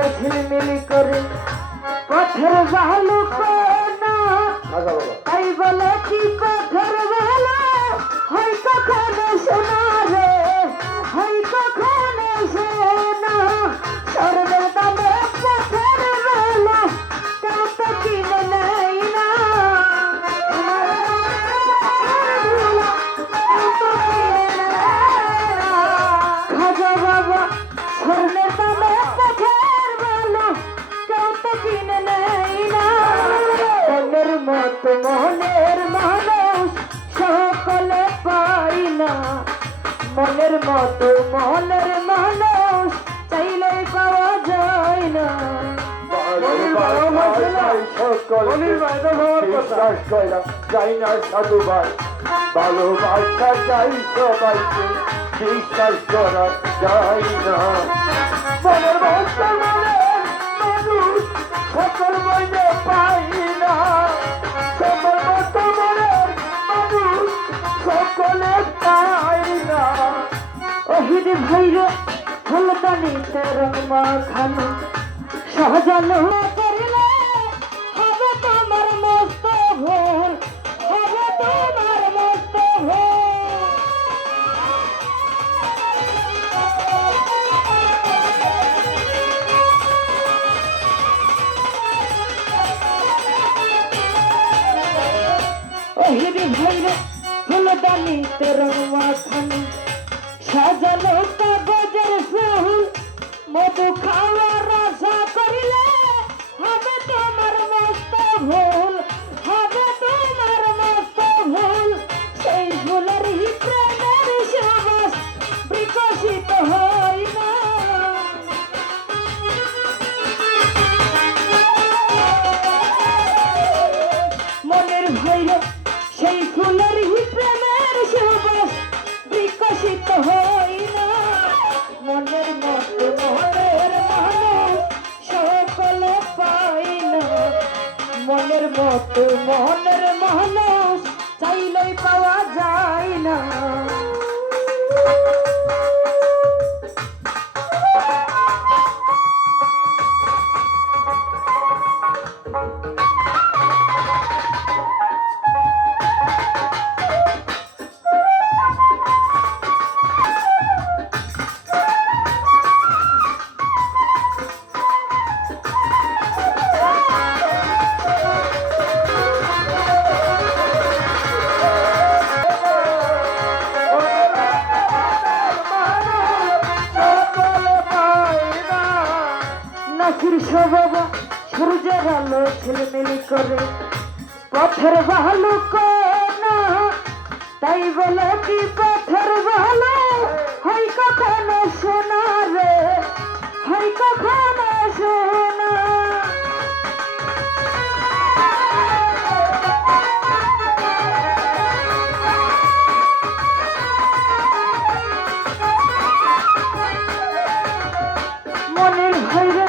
আলো ঝিলমিল করে পথের ভালো না তাই বলে কি পথের ভালো হয় কখনো শোনা রে হয় কখনো শোনা স্বর্ণের দামে পথের ভালো কেউ তো কিনে নেই না খাজা বাবা স্বর্ণের দামে পথের ভালো কেউ তো কিনে নেই না মনের মতো মনের মানুষ সকলে পাই না মনের মতো মনের মানুষ চাইলে পাওয়া যায় না যাই না সাধু ভাই ভালোবাসা চাই সবাইকে বিশ্বাস করা যায় না মনের মতো মনের মানুষ সকল মনে পাই না সকল মতো মনের মানুষ সকলে পাই না ওহিদ ভাইরে ফুলদানিতে রং মাখানো সাজানো করলে হবে তোমার মস্ত ভুল হবে তোমার মস্ত ভুল ওহিদ ভাইরে ফুলদানিতে রং মাখানো সাজানো কাগজের ফুল মধু খাওয়ার আশা করিলে হবে তোমার মস্ত ভুল হবে তোমার মস্ত ভুল সেই ফুলের প্রেমের সুবাস বিকশিত হয় না মনের ভৈর সেই ফুলের প্রেমের সুবাস বিকশিত হয় না মনের মতো মনের মানুষ সকলে পাই না মনের মতো মনের মানুষ চাইলেই পাওয়া যায় না বাবা সূর্যের আলো ঝিলমিল করে পথের ভালো না তাই বলে কি পথের ভালো হয় কখনো শোনা রে হয় কখনো শোনা মনের ভৈরে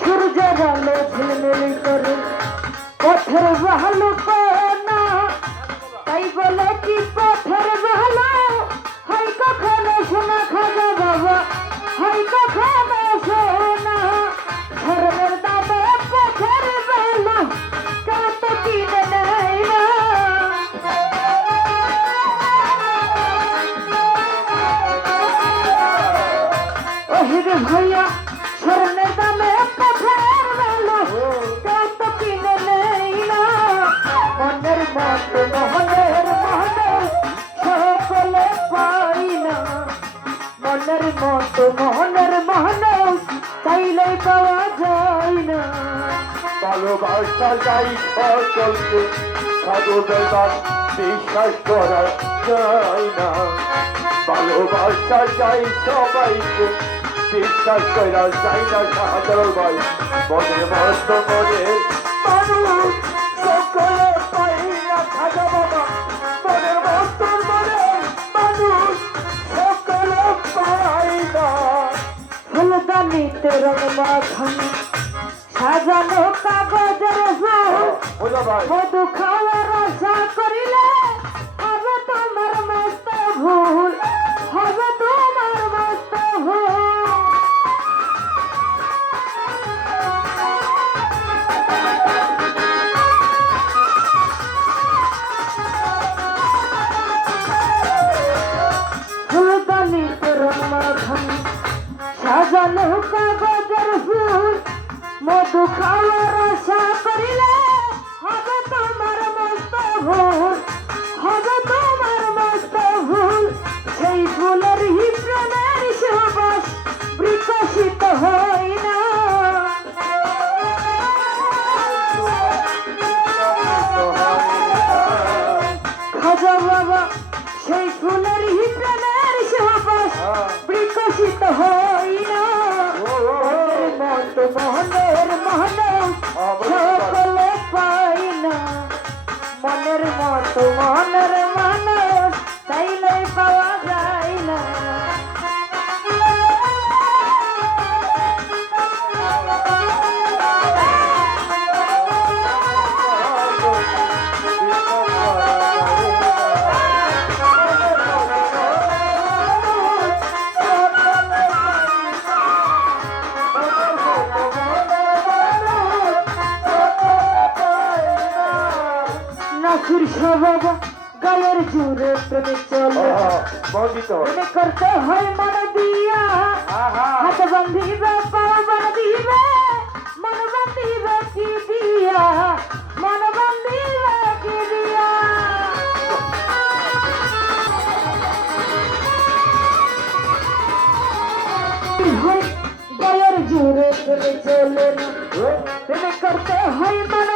সূর্যের আলো ঝিলমিল করে পথের ভালো না তাই বলে কি পথের ভালো হয় কখনো শোনা খাজা বাবা হয় কখনো শোনা ধর্মের দামে পথের ভালো কেউ তো কিনে নেয় না ওহিরে ভাইয়া স্বর্ণের দামে পথের ভালো কেউ তো কিনে নেই না মনের মতো মনের মানুষ সকলে পাই না মনের মতো মনের মানুষ চাইলে পাওয়া যায় না ভালোবাসা যাই সকলকে সাধু বেদান বিশ্বাস করা যায় না ভালোবাসা যাই সবাইকে বিশ্বাস করা যায় না সাধারণ ভাই মনের মস্ত মনের মানুষ সকলে পাই না খাজা বাবা মনের মস্ত মনের মানুষ সকলে পাই না ফুলদানিতে রং মাখানো সাজানো কাগজের ফুল মধু খাওয়ার আশা করিলে হবে তোমার মস্ত ভুল হবে তোমার মস্ত ভুল সাজানো কাগজের ফুল মধু খাওয়ার আশা করিলে হবে তোমার মস্ত ভুল, হবে তোমার মস্ত ভুল। সেই ফুলের হি প্রেমের সুবাস বিকশিত হয় না। খাজা বাবা সেই ফুলের হি প্রেমের সুবাস বিকশিত হয় না। মনের মানুষ সকলে পাই না, মনের মতো মনের মানুষ চাইলে পাওয়া যায় না। নাসির স্বভাব গায়ের জুড়ে প্রেমে চলে, বন্দিত প্রেমে করতে হয় মন দিয়া, হাত বান্ধিবে পা বান্ধিবে, মন বান্ধিবে কি দিয়া, মন বান্ধিবে কি দিয়া। হয় গায়ের জুড়ে প্রেমে চলে না, প্রেমে করতে হয় মন